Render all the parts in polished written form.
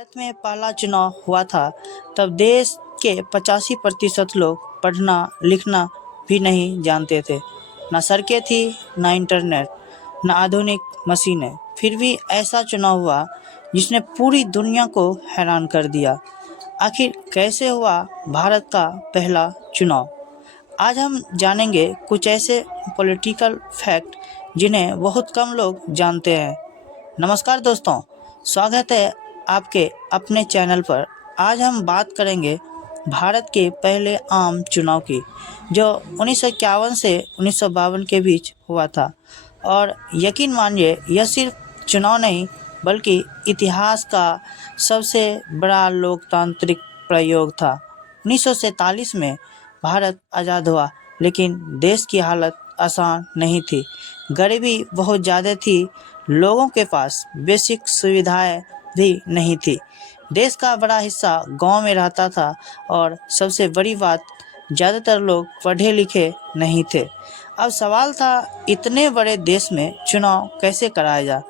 भारत में पहला चुनाव हुआ था तब देश के 85% लोग पढ़ना लिखना भी नहीं जानते थे। ना सड़कें थी, ना इंटरनेट, ना आधुनिक मशीनें। फिर भी ऐसा चुनाव हुआ जिसने पूरी दुनिया को हैरान कर दिया। आखिर कैसे हुआ भारत का पहला चुनाव? आज हम जानेंगे कुछ ऐसे पॉलिटिकल फैक्ट जिन्हें बहुत कम लोग जानते हैं। नमस्कार दोस्तों, स्वागत है आपके अपने चैनल पर। आज हम बात करेंगे भारत के पहले आम चुनाव की, जो 1951 से 1952 के बीच हुआ था। और यकीन मानिए, यह सिर्फ चुनाव नहीं बल्कि इतिहास का सबसे बड़ा लोकतांत्रिक प्रयोग था। 1947 में भारत आज़ाद हुआ, लेकिन देश की हालत आसान नहीं थी। गरीबी बहुत ज़्यादा थी, लोगों के पास बेसिक सुविधाएं भी नहीं थी। देश का बड़ा हिस्सा गांव में रहता था और सबसे बड़ी बात, ज़्यादातर लोग पढ़े लिखे नहीं थे। अब सवाल था, इतने बड़े देश में चुनाव कैसे कराया जाए?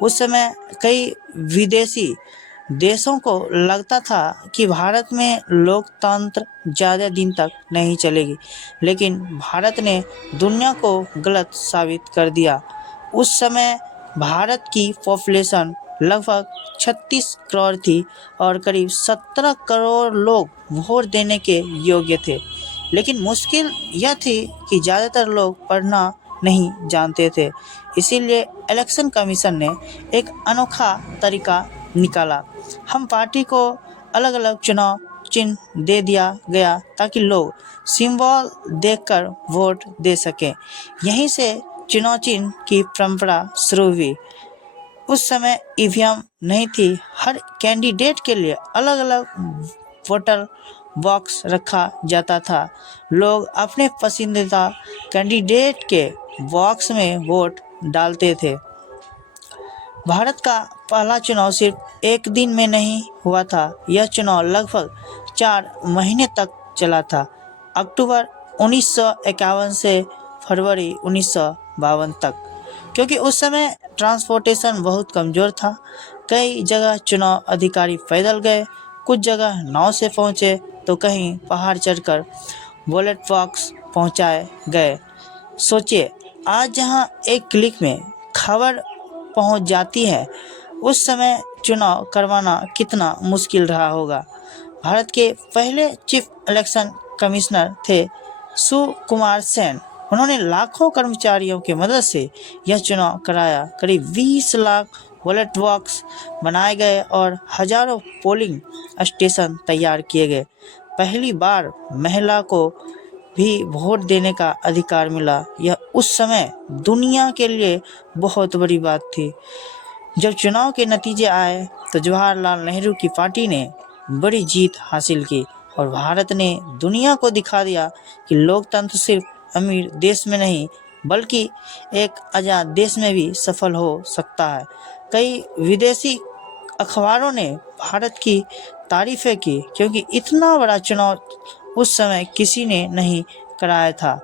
उस समय कई विदेशी देशों को लगता था कि भारत में लोकतंत्र ज़्यादा दिन तक नहीं चलेगी, लेकिन भारत ने दुनिया को गलत साबित कर दिया। उस समय भारत की पॉपुलेशन लगभग 36 करोड़ थी और करीब 17 करोड़ लोग वोट देने के योग्य थे। लेकिन मुश्किल यह थी कि ज़्यादातर लोग पढ़ना नहीं जानते थे। इसीलिए इलेक्शन कमीशन ने एक अनोखा तरीका निकाला। हम पार्टी को अलग अलग चुनाव चिन्ह दे दिया गया ताकि लोग सिंबल देखकर वोट दे सकें। यहीं से चुनाव चिन्ह की परंपरा शुरू हुई। उस समय ईवीएम नहीं थी, हर कैंडिडेट के लिए अलग अलग वोटर बॉक्स रखा जाता था। लोग अपने पसंदीदा कैंडिडेट के बॉक्स में वोट डालते थे। भारत का पहला चुनाव सिर्फ एक दिन में नहीं हुआ था, यह चुनाव लगभग 4 महीने तक चला था। अक्टूबर 1951 से फरवरी 1952 तक। क्योंकि उस समय ट्रांसपोर्टेशन बहुत कमज़ोर था, कई जगह चुनाव अधिकारी पैदल गए, कुछ जगह नाव से पहुंचे, तो कहीं पहाड़ चढ़कर बैलेट बॉक्स पहुंचाए गए। सोचिए, आज जहां एक क्लिक में खबर पहुंच जाती है, उस समय चुनाव करवाना कितना मुश्किल रहा होगा। भारत के पहले चीफ इलेक्शन कमिश्नर थे सुकुमार सेन। उन्होंने लाखों कर्मचारियों की मदद से यह चुनाव कराया। करीब 20 लाख बैलेट बॉक्स बनाए गए और हजारों पोलिंग स्टेशन तैयार किए गए। पहली बार महिला को भी वोट देने का अधिकार मिला। यह उस समय दुनिया के लिए बहुत बड़ी बात थी। जब चुनाव के नतीजे आए तो जवाहरलाल नेहरू की पार्टी ने बड़ी जीत हासिल की और भारत ने दुनिया को दिखा दिया कि लोकतंत्र सिर्फ अमीर देश में नहीं बल्कि एक आज़ाद देश में भी सफल हो सकता है। कई विदेशी अखबारों ने भारत की तारीफें की, क्योंकि इतना बड़ा चुनाव उस समय किसी ने नहीं कराया था।